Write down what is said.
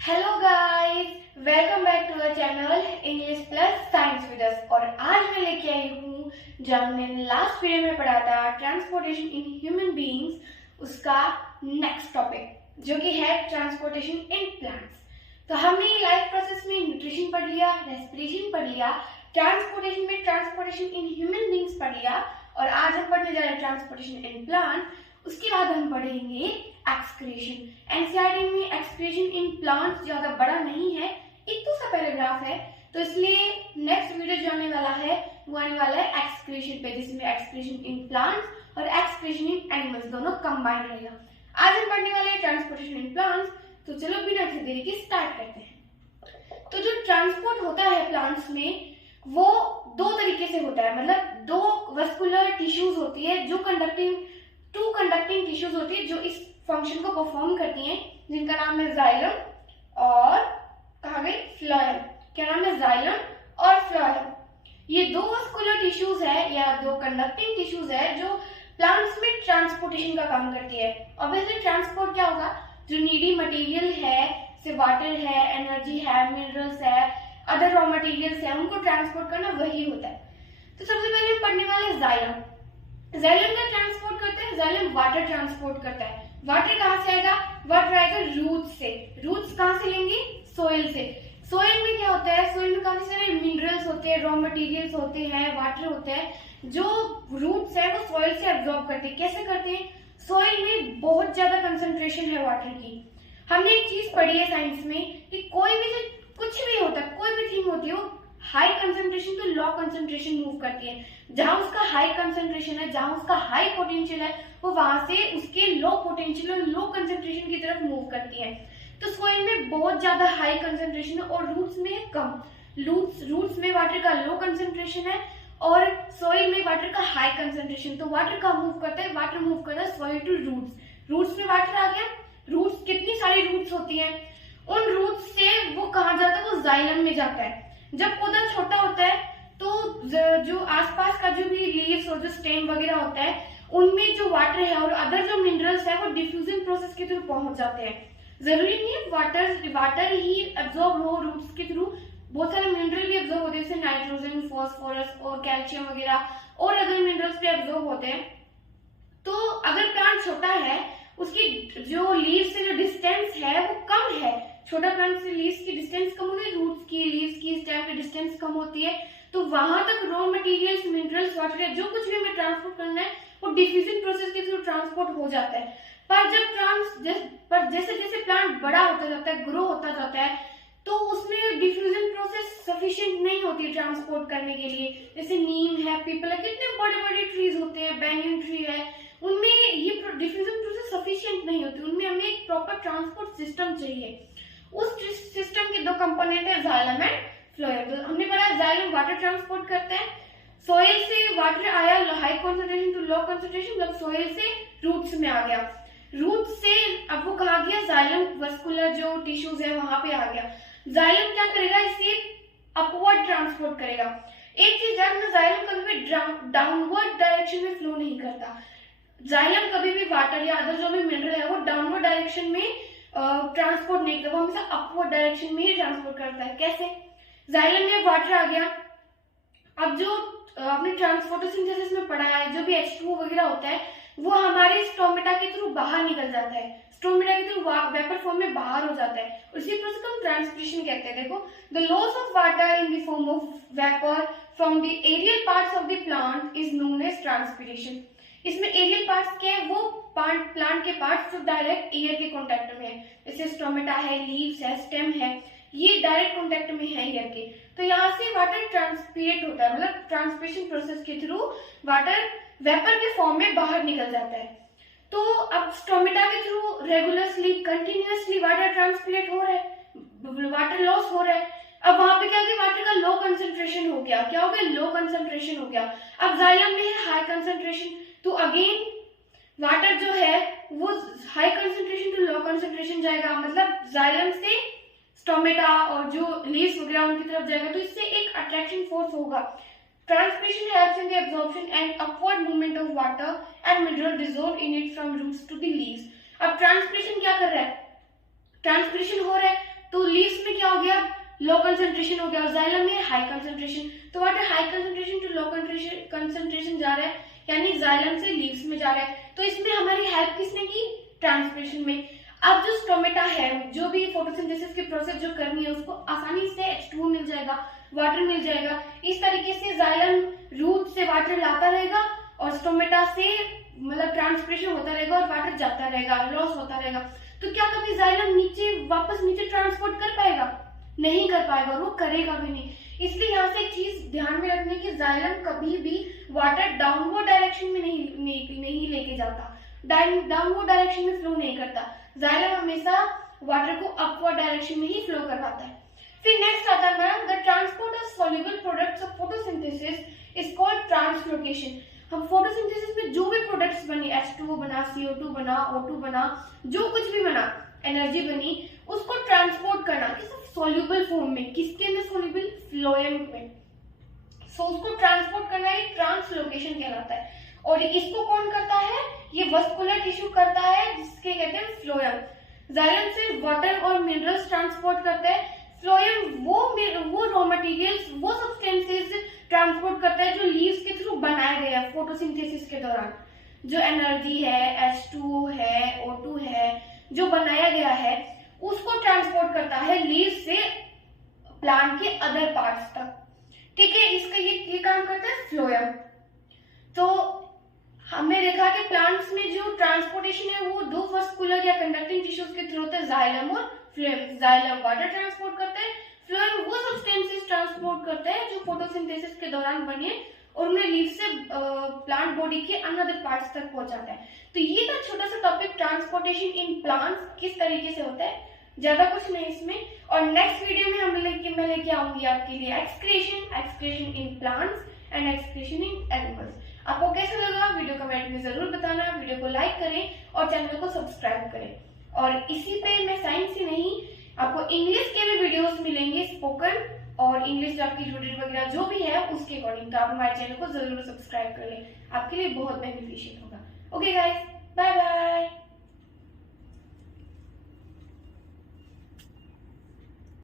Hello guys, welcome back to our channel English plus science with us. और आज मैं लेके आई हूँ जो हमने लास्ट वीडियो में पढ़ा था ट्रांसपोर्टेशन इन ह्यूमन बीइंग्स, उसका नेक्स्ट टॉपिक जो कि है ट्रांसपोर्टेशन इन प्लांट्स। तो हमने लाइफ प्रोसेस में न्यूट्रिशन पढ़ लिया, रेस्पिरेशन पढ़ लिया, ट्रांसपोर्टेशन में ट्रांसपोर्टेशन इन ह्यूमन बीइंग्स पढ़ लिया और आज हम पढ़ने जा रहे हैं ट्रांसपोर्टेशन इन प्लांट। उसके बाद हम पढ़ेंगे एक्सक्रीशन। एनसीईआरटी में एक्सक्रीशन इन प्लांट्स ज्यादा बड़ा नहीं है, एक तो सा पैराग्राफ है, तो इसलिए नेक्स्ट वीडियो जो आने वाला है वो आने वाला है एक्सक्रीशन पे, जिसमें एक्सक्रीशन इन प्लांट्स और एक्सक्रीशन इन एनिमल्स दोनों कंबाइन रहेगा। आज हम पढ़ने वाले हैं ट्रांसपोर्टेशन इन प्लांट्स, तो चलो बिना देरी के स्टार्ट करते हैं। तो जो ट्रांसपोर्ट होता है प्लांट्स में वो दो तरीके से होता है, मतलब दो वस्कुलर टिश्यूज होती है जो टू कंडक्टिंग टिश्यूज होती है जो इस फंक्शन को परफॉर्म करती हैं, जिनका नाम है जाइलम और कहा गई फ्लोएम। क्या नाम है? जाइलम और फ्लोएम। ये दो वस्कुलर टिश्यूज है या दो कंडक्टिंग टिश्यूज है जो प्लांट्स में ट्रांसपोर्टेशन का काम करती है। ऑब्वियसली ट्रांसपोर्ट क्या होगा? जो नीडी मटेरियल है, जैसे वाटर है, एनर्जी है, मिनरल्स है, अदर रॉ मटेरियल्स है, उनको ट्रांसपोर्ट करना वही होता है। तो सबसे पहले हम पढ़ने वाले जाइलम। जाइलम का ट्रांसपोर्ट करते हैं, जाइलम वाटर ट्रांसपोर्ट करता है। वाटर कहाँ से आएगा? वाटर आएगा रूट्स से। रूट्स कहाँ से लेंगे? सोइल से। सोइल में क्या होता है? सोइल में काफी सारे मिनरल्स होते हैं, रॉ मटेरियल्स होते हैं, वाटर होते हैं जो रूट्स है वो सोइल से एब्जॉर्ब करते हैं। कैसे करते हैं? सोइल में बहुत ज्यादा कंसंट्रेशन है वाटर की। हमने एक चीज पढ़ी है साइंस में कि कोई भी कुछ भी होता है, कोई भी थिंग होती है, वो high concentration to low concentration move करती है। जहां उसका हाई कंसंट्रेशन है, जहां उसका हाई पोटेंशियल है, वो वहां से उसके लो पोटेंशियल और लो कंसंट्रेशन की तरफ मूव करती है। तो सोइल में बहुत ज्यादा हाई कंसंट्रेशन है और रूट्स में है कम। रूट्स में वाटर का लो कंसंट्रेशन है और सोइल में वाटर का हाई कंसंट्रेशन। तो वाटर का मूव करता है, वाटर मूव करता है सोइल टू रूट्स। रूट्स में वाटर आ गया। रूट्स, कितनी सारी रूट्स होती है, उन रूट्स से वो कहाँ जाता है? वो जाइलम में जाता है। जब पौधा छोटा होता है तो जो आसपास का जो भी लीव्स और जो स्टेम वगैरह होता है उनमें जो वाटर है और अदर जो मिनरल्स है वो डिफ्यूजन प्रोसेस के थ्रू पहुंच जाते हैं। जरूरी नहीं है वाटर ही एब्जॉर्ब हो रूट्स के थ्रू, बहुत सारे मिनरल भी एब्जॉर्ब होते हैं, जैसे नाइट्रोजन, फॉस्फोरस और कैल्शियम वगैरह और अदर मिनरल्स भी एब्जॉर्ब होते हैं। तो अगर प्लांट छोटा है, उसकी जो लीव्स से जो डिस्टेंस है वो कम है, छोटा प्लांट से लीव्स की डिस्टेंस कम होती है, रूट्स की, लीव्स की, स्टेम की डिस्टेंस कम होती है, तो वहां तक रॉ मटेरियल्स, मिनरल्स, वाटर जो कुछ भी हमें ट्रांसपोर्ट करना है वो डिफ्यूजन प्रोसेस के थ्रू ट्रांसपोर्ट हो जाता है। पर जैसे जैसे प्लांट बड़ा होता जाता है, ग्रो होता जाता है, तो उसमें डिफ्यूजन प्रोसेस सफिशिएंट नहीं होती है ट्रांसपोर्ट करने के लिए। जैसे नीम है, पीपल है, कितने बड़े बड़े ट्रीज होते हैं, बैनियन ट्री है, उनमें ये डिफ्यूजन प्रोसेस सफिशिएंट नहीं होती, उनमें हमें एक प्रॉपर ट्रांसपोर्ट सिस्टम चाहिए। उस सिस्टम के दो कंपोनेंट है, जाइलम एंड फ्लोएम। हमने पढ़ा जाइलम वाटर ट्रांसपोर्ट करते हैं, सोइल से वाटर आया high concentration to low concentration, मतलब सोइल से रूट्स में आ गया, रूट्स से अब वो कहा गया जाइलम वस्कुलर जो टिश्यूज है वहां पे आ गया। जाइलम क्या करेगा? इसे अपवर्ड ट्रांसपोर्ट करेगा। एक चीज ध्यान में, जाइलम कभी भी डाउनवर्ड डायरेक्शन में फ्लो नहीं करता। जाइलम कभी भी वाटर या अदर जो भी मिनरल है वो डाउनवर्ड डायरेक्शन में ट्रांसपोर्ट नहीं करता, वो हमेशा अपवर्ड डायरेक्शन में ही ट्रांसपोर्ट करता है। कैसे? जाइलम में वाटर आ गया, अब जो आपने ट्रांसफोटोसिंथेसिस में पढ़ा है, जो भी H2O वगैरह होता है वो हमारे स्टोमेटा के थ्रू बाहर निकल जाता है, स्टोमेटा के थ्रू वेपर फॉर्म में बाहर हो जाता है, उसी प्रोसेस को हम ट्रांसपिरेशन कहते हैं। देखो, the loss of water in the form of vapour from the aerial parts of the plant is known as transpiration. इसमें एरियल पार्ट्स क्या है? वो प्लांट के पार्ट्स जो डायरेक्ट एयर के कांटेक्ट में है, जैसे स्टोमेटा है, लीव्स है, स्टेम है, ये डायरेक्ट कांटेक्ट में है एयर के। तो यहाँ से वाटर ट्रांसपीरेट होता है, मतलब ट्रांसपिरेशन प्रोसेस के थ्रू वाटर वेपर के फॉर्म में बाहर निकल जाता है। तो अब स्टोमेटा के थ्रू रेगुलरली कंटिन्यूअसली वाटर ट्रांसपीरेट हो रहा है, वाटर लॉस हो रहा है। अब वहां पे क्या हो गया? वाटर का लो कंसंट्रेशन हो गया। क्या हो गया? लो कंसंट्रेशन हो गया। अब जाइलम में है हाई कंसंट्रेशन, तो अगेन वाटर जो है वो high concentration to low concentration जाएगा, मतलब जाइलम से स्टोमेटा और जो लीव्स वगैरह उनकी तरफ जाएगा, तो इससे एक अट्रैक्शन फोर्स होगा। Transpiration helps in the absorption and upward movement of water and mineral dissolve in it from roots to the leaves. अब ट्रांसपिरेशन क्या कर रहा है? ट्रांसपिरेशन हो रहा है तो लीव्स में क्या हो गया, लो कंसंट्रेशन हो गया, और जाइलम में हाई कंसंट्रेशन। तो water high concentration to low concentration जा रहा है, यानी जाइलम से लीव्स में जा रहा है। तो इसमें हमारी हेल्प किसने की, ट्रांसपिरेशन में। अब जो स्टोमेटा है, जो भी फोटोसिंथेसिस की प्रोसेस जो करनी है, उसको आसानी से H2O मिल जाएगा, वाटर मिल जाएगा। इस तरीके से जाइलम रूट से वाटर लाता रहेगा और स्टोमेटा से मतलब ट्रांसपिरेशन होता रहेगा और वाटर जाता रहेगा, लॉस होता रहेगा। तो क्या कभी जाइलम वापस नीचे ट्रांसपोर्ट कर पाएगा, नहीं कर पाएगा, वो करेगा भी नहीं। इसलिए यहाँ से एक चीज ध्यान में रखनी है कि जाइलम कभी भी वाटर डाउनवर्ड डायरेक्शन में नहीं लेके जाता, डाउनवर्ड डायरेक्शन में फ्लो नहीं करता। जाइलम हमेशा वाटर को अपवर्ड डायरेक्शन में ही फ्लो करवाता है। फिर नेक्स्ट आता है हमारा, the transport of soluble products of photosynthesis is called translocation. हम फोटोसिंथेसिस में जो भी प्रोडक्ट्स बने, H2O बना, CO2 बना, O2 बना, जो कुछ भी बना, एनर्जी बनी, उसको ट्रांसपोर्ट करना किसी सॉल्युबल फॉर्म में, किसके में सॉल्युबल, फ्लोएम में। सो उसको ट्रांसपोर्ट करना ही ट्रांसलोकेशन कहलाता है। और इसको कौन करता है, ये वस्कुलर टिश्यू करता है, जिसके कहते हैं फ्लोएम। जाइलम से वाटर और मिनरल्स ट्रांसपोर्ट करता है, फ्लोएम वो रॉ मटेरियल्स, वो सब्सटेंसेस ट्रांसपोर्ट करता है जो लीव्स के थ्रू बनाए गए हैं फोटोसिंथेसिस के दौरान। जो एनर्जी है, H2O है, O2 है, जो बनाया गया है, उसको ट्रांसपोर्ट करता है लीव से प्लांट के अदर पार्ट्स तक। ठीक है, इसका ये काम करता है फ्लोएम। तो हमने देखा कि प्लांट्स में जो ट्रांसपोर्टेशन है वो दो वस्कुलर या कंडक्टिंग टिश्यूज के थ्रू होता है, जाइलम और फ्लोएम। जाइलम वाटर ट्रांसपोर्ट करता है, फ्लोएम वो सब्सटेंसेस ट्रांसपोर्ट करता है जो फोटोसिंथेसिस के दौरान बने और उन्हें लीव से प्लांट बॉडी के अनदर पार्ट्स तक पहुंचाता है। तो ये था छोटा सा टॉपिक, ट्रांसपोर्टेशन इन प्लांट्स किस तरीके से होता है, ज्यादा कुछ नहीं इसमें। और नेक्स्ट वीडियो में मैं लेके आऊंगी आपके लिए excretion in plants and excretion in animals. आपको कैसा लगा वीडियो कमेंट में जरूर बताना, वीडियो को लाइक करें और चैनल को सब्सक्राइब करें। और इसी पे मैं साइंस ही नहीं, आपको इंग्लिश के भी वीडियोस मिलेंगे, स्पोकन और इंग्लिश जो आपकी ट्यूटोरियल वगैरह जो भी है उसके अकॉर्डिंग। तो आप हमारे चैनल को जरूर सब्सक्राइब कर लें, आपके लिए बहुत बेनिफिशियल होगा। Okay guys, bye bye.